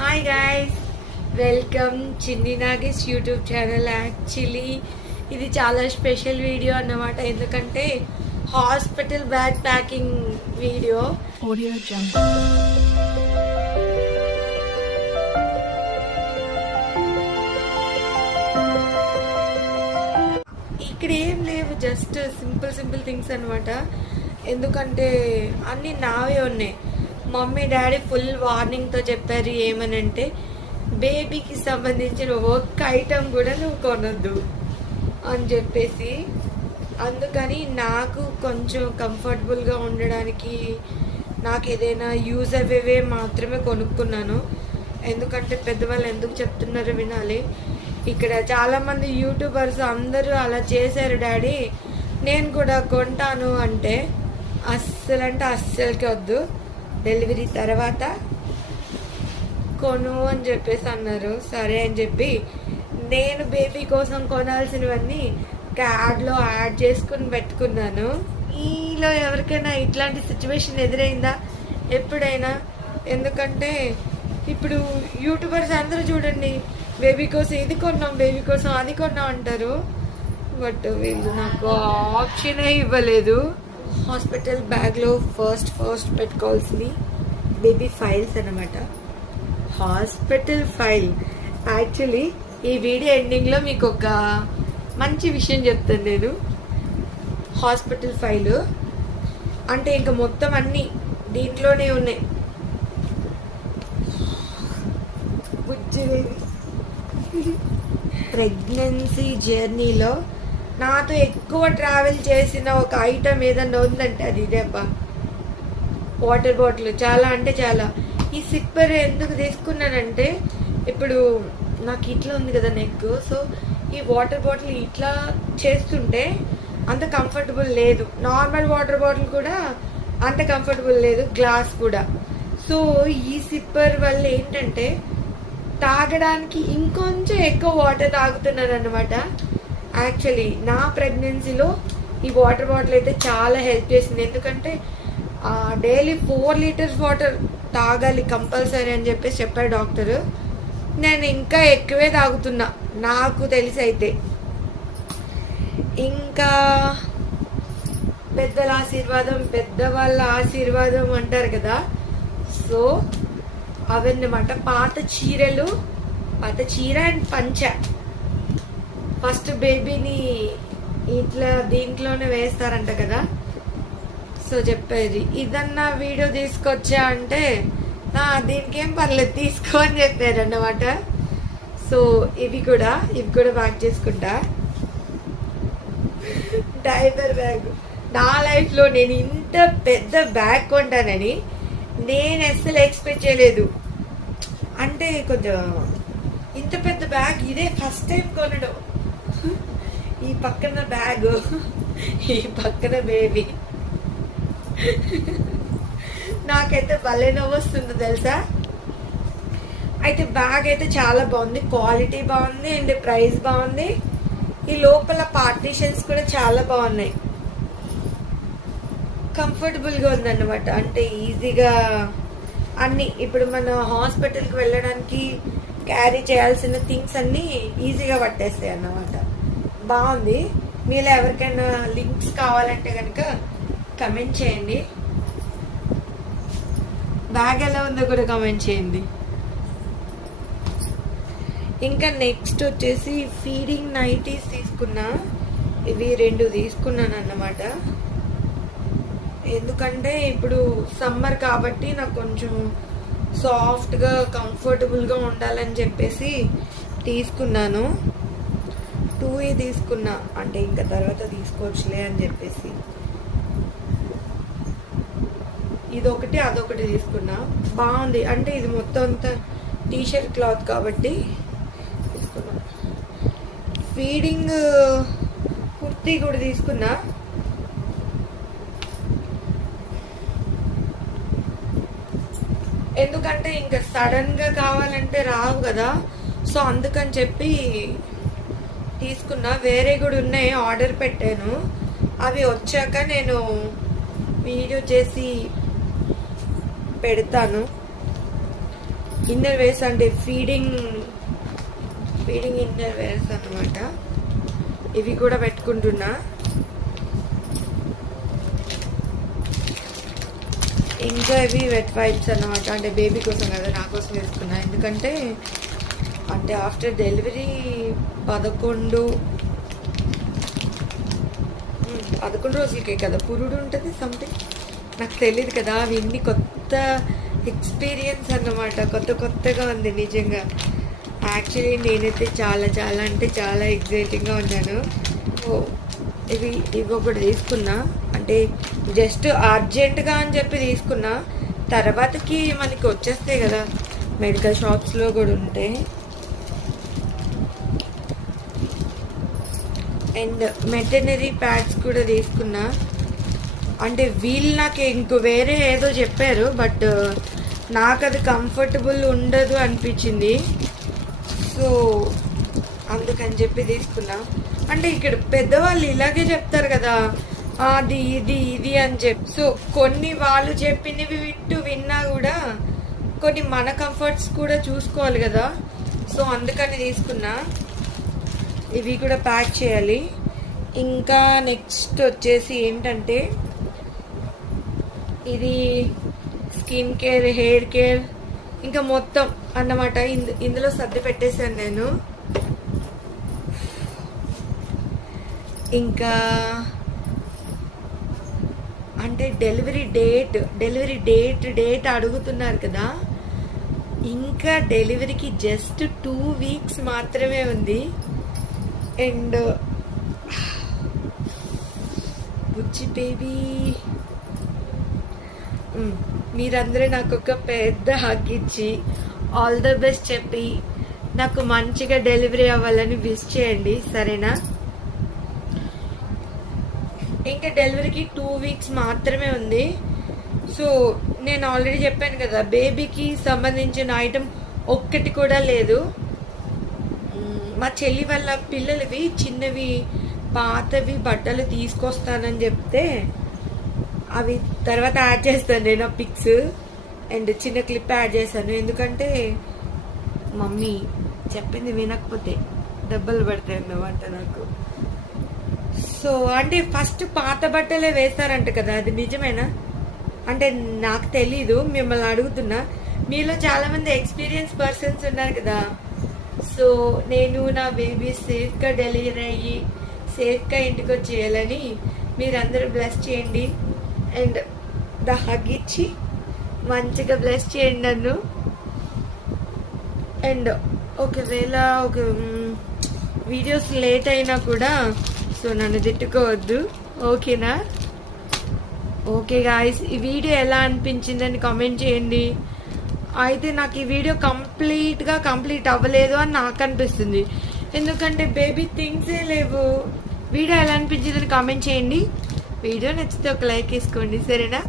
Hi guys, welcome చిన్ని Nagesh YouTube channel. Actually ఇది చాలా స్పెషల్ వీడియో అన్నమాట. ఎందుకంటే hospital bag packing video. Audio jump. ఇక్కడ ఏం లేవు, జస్ట్ సింపుల్ థింగ్స్ అనమాట. ఎందుకంటే అన్నీ నావే ఉన్నాయి. మమ్మీ డాడీ ఫుల్ వార్నింగ్తో చెప్పారు. ఏమనంటే బేబీకి సంబంధించిన ఒక్క ఐటెం కూడా నువ్వు కొనొద్దు అని చెప్పేసి. అందుకని నాకు కొంచెం కంఫర్టబుల్గా ఉండడానికి నాకు ఏదైనా యూజ్ అయ్యేవే మాత్రమే కొనుక్కున్నాను. ఎందుకంటే పెద్దవాళ్ళు ఎందుకు చెప్తున్నారో వినాలి. ఇక్కడ చాలామంది యూట్యూబర్స్ అందరూ అలా చేశారు డాడీ, నేను కూడా కొంటాను అంటే అస్సలకి వద్దు, డెలివరీ తర్వాత కొను అని చెప్పేసి అన్నారు. సరే అని చెప్పి నేను బేబీ కోసం కొనాల్సినవన్నీ యాడ్లో యాడ్ చేసుకుని పెట్టుకున్నాను. మీలో ఎవరికైనా ఇట్లాంటి సిచ్యువేషన్ ఎదురైందా ఎప్పుడైనా? ఎందుకంటే ఇప్పుడు యూట్యూబర్స్ అందరూ చూడండి, బేబీ కోసం ఇది కొన్నాం, బేబీ కోసం అది కొన్నాం అంటారు. బట్ వీళ్ళు నాకు ఆప్షనే ఇవ్వలేదు. హాస్పిటల్ బ్యాగ్లో ఫస్ట్ పెట్టుకోవాల్సింది బేబీ ఫైల్స్ అన్నమాట. Hospital file. యాక్చువల్లీ ఈ వీడియో ఎండింగ్లో మీకు ఒక మంచి విషయం చెప్తాను నేను. హాస్పిటల్ ఫైల్ అంటే ఇంకా మొత్తం అన్నీ దీంట్లోనే ఉన్నాయి. ప్రెగ్నెన్సీ జర్నీలో నాతో ఎక్కువ ట్రావెల్ చేసిన ఒక ఐటమ్ ఏదన్నా ఉందంటే అది ఇదే అబ్బా, వాటర్ బాటిల్. చాలా అంటే చాలా. ఈ సిప్పర్ ఎందుకు తీసుకున్నానంటే, ఇప్పుడు నాకు ఇట్లా ఉంది కదా నెక్, సో ఈ వాటర్ బాటిల్ ఇట్లా చేస్తుంటే అంత కంఫర్టబుల్ లేదు. నార్మల్ వాటర్ బాటిల్ కూడా అంత కంఫర్టబుల్ లేదు, గ్లాస్ కూడా. సో ఈ సిప్పర్ వల్ల ఏంటంటే తాగడానికి ఇంకొంచెం ఎక్కువ వాటర్ తాగుతున్నాను అనమాట. యాక్చువల్లీ నా ప్రెగ్నెన్సీలో ఈ వాటర్ బాటిల్ అయితే చాలా హెల్ప్ చేసింది. ఎందుకంటే డైలీ 4 లీటర్స్ వాటర్ తాగాలి కంపల్సరీ అని చెప్పేసి చెప్పారు డాక్టర్. నేను ఇంకా ఎక్కువే తాగుతున్నా నాకు తెలిసి అయితే. ఇంకా పెద్దల ఆశీర్వాదం, పెద్దవాళ్ళ ఆశీర్వాదం అంటారు కదా, సో అవన్నమాట. పాత చీర అండ్ పంచ. ఫస్ట్ బేబీని ఇట్లా దీంట్లోనే వేస్తారంట కదా, సో చెప్పేది. ఇదన్నా వీడియో తీసుకొచ్చా అంటే దీనికి ఏం పర్లేదు తీసుకో అని చెప్పారు అన్నమాట. సో ఇవి కూడా బ్యాగ్ చేసుకుంటా. Diaper bag. నా లైఫ్లో నేను ఇంత పెద్ద బ్యాగ్ కొంటానని నేను అస్సలు ఎక్స్పెక్ట్ చేయలేదు. అంటే కొంచెం ఇంత పెద్ద బ్యాగ్ ఇదే ఫస్ట్ టైం కొనడం. ఈ పక్కన బ్యాగ్, ఈ పక్కన బేబీ. నాకైతే భలే నవ్వు వస్తుంది తెలుసా. అయితే బ్యాగ్ అయితే చాలా బాగుంది, క్వాలిటీ బాగుంది అండ్ ప్రైస్ బాగుంది. ఈ లోపల పార్టీషన్స్ కూడా చాలా బాగున్నాయి, కంఫర్టబుల్గా ఉందన్నమాట. అంటే ఈజీగా అన్నీ ఇప్పుడు మన హాస్పిటల్కి వెళ్ళడానికి క్యారీ చేయాల్సిన థింగ్స్ అన్నీ ఈజీగా పట్టేస్తాయి అన్నమాట. బాగుంది. మీలో ఎవరికైనా లింక్స్ కావాలంటే కనుక కమెంట్ చేయండి. బ్యాగ్ ఎలా ఉందో కూడా కమెంట్ చేయండి. ఇంకా నెక్స్ట్ వచ్చేసి ఫీడింగ్ నైటీస్ తీసుకున్నా. ఇవి 2 తీసుకున్నాను అన్నమాట. ఎందుకంటే ఇప్పుడు సమ్మర్ కాబట్టి నాకు కొంచెం సాఫ్ట్గా కంఫర్టబుల్గా ఉండాలని చెప్పేసి తీసుకున్నాను. 2 తీసుకున్నా, అంటే ఇంకా తర్వాత తీసుకోవచ్చులే అని చెప్పేసి. ఇదొకటి అదొకటి తీసుకున్నా. బాగుంది. అంటే ఇది మొత్తం అంతా టీషర్ట్ క్లాత్ కాబట్టి తీసుకున్నా. ఫీడింగ్ కుర్తీ కూడా తీసుకున్నా. ఎందుకంటే ఇంకా సడన్గా కావాలంటే రావు కదా, సో అందుకని చెప్పి తీసుకున్నా. వేరే కూడా ఉన్నాయి, ఆర్డర్ పెట్టాను. అవి వచ్చాక నేను వీడియో చేసి పెడతాను. ఇన్నర్ వేర్స్ అంటే ఫీడింగ్ ఇన్నర్ వేర్స్ అన్నమాట. ఇవి కూడా పెట్టుకుంటున్నా. ఇంకా ఇవి వెట్ వైప్స్ అన్నమాట, అంటే బేబీ కోసం కదా, నా కోసం వేసుకున్నా. ఎందుకంటే అంటే ఆఫ్టర్ డెలివరీ 11 రోజులకే కదా పురుడు ఉంటుంది, సంథింగ్ నాకు తెలియదు కదా. అవి ఇన్ని కొత్త ఎక్స్పీరియన్స్ అన్నమాట, కొత్తగా ఉంది నిజంగా. యాక్చువల్లీ నేనైతే చాలా అంటే చాలా ఎగ్జైటింగ్గా ఉన్నాను. ఇవి ఒకటి తీసుకున్నా, అంటే జస్ట్ అర్జెంటుగా అని చెప్పి తీసుకున్నా. తర్వాతకి మనకి వచ్చేస్తాయి కదా, మెడికల్ షాప్స్లో కూడా ఉంటాయి. అండ్ మెటర్నరీ ప్యాడ్స్ కూడా తీసుకున్నా. అంటే వీళ్ళు నాకు ఇంకో వేరే ఏదో చెప్పారు, బట్ నాకు అది కంఫర్టబుల్ ఉండదు అనిపించింది. సో అందుకని చెప్పి తీసుకున్నా. అంటే ఇక్కడ పెద్దవాళ్ళు ఇలాగే చెప్తారు కదా, అది ఇది అని చెప్పి. సో కొన్ని వాళ్ళు చెప్పినవి విన్నా కూడా కొన్ని మన కంఫర్ట్స్ కూడా చూసుకోవాలి కదా. సో అందుకని తీసుకున్నా. ఇవి కూడా ప్యాక్ చేయాలి. ఇంకా నెక్స్ట్ వచ్చేసి ఏంటంటే ఇది స్కిన్ కేర్, హెయిర్ కేర్, ఇంకా మొత్తం అన్నమాట ఇందులో సర్ది పెట్టేశాను నేను. ఇంకా అంటే డెలివరీ డేట్ అడుగుతున్నారు కదా. ఇంకా డెలివరీకి జస్ట్ 2 వీక్స్ మాత్రమే ఉంది. అండ్ బుజ్జి బేబీ, మీరందరూ నాకు ఒక పెద్ద హగ్ ఇచ్చి ఆల్ ద బెస్ట్ చెప్పి నాకు మంచిగా డెలివరీ అవ్వాలని విష్ చేయండి, సరేనా? ఇంకా డెలివరీకి 2 వీక్స్ మాత్రమే ఉంది. సో నేను ఆల్రెడీ చెప్పాను కదా, బేబీకి సంబంధించిన ఐటమ్ ఒక్కటి కూడా లేదు. మా చెల్లి వాళ్ళ పిల్లలవి చిన్నవి పాతవి బట్టలు తీసుకొస్తానని చెప్తే అవి తర్వాత యాడ్ చేస్తాను నేను, పిక్స్ అండ్ చిన్న క్లిప్ యాడ్ చేశాను. ఎందుకంటే మమ్మీ చెప్పింది వినకపోతే దెబ్బలు పడతాయి అన్నమాట నాకు. సో అంటే ఫస్ట్ పాత బట్టలే వేస్తారంట కదా, అది నిజమేనా? అంటే నాకు తెలీదు, మిమ్మల్ని అడుగుతున్నా. మీలో చాలా మంది ఎక్స్పీరియన్స్ పర్సన్స్ ఉన్నారు కదా. సో నేను నా బేబీ సేఫ్గా డెలివరీ అయ్యి సేఫ్గా ఇంటికి వచ్చేయాలని మీరందరూ బ్లెస్ చేయండి. అండ్ ద హగ్ ఇచ్చి మంచిగా బ్లెస్ చేయండి నన్ను. అండ్ ఒకవేళ వీడియోస్ లేట్ అయినా కూడా సో నన్ను తిట్టుకోవద్దు, ఓకేనా? ఓకే గాయ్స్, ఈ వీడియో ఎలా అనిపించిందని కామెంట్ చేయండి. అయితే నాకు ఈ వీడియో కంప్లీట్ అవ్వలేదు అని నాకు అనిపిస్తుంది, ఎందుకంటే బేబీ థింగ్సే లేవు. వీడియో ఎలా అనిపించిందని కామెంట్ చేయండి. వీడియో నచ్చితే ఒక లైక్ వేసుకోండి, సరేనా?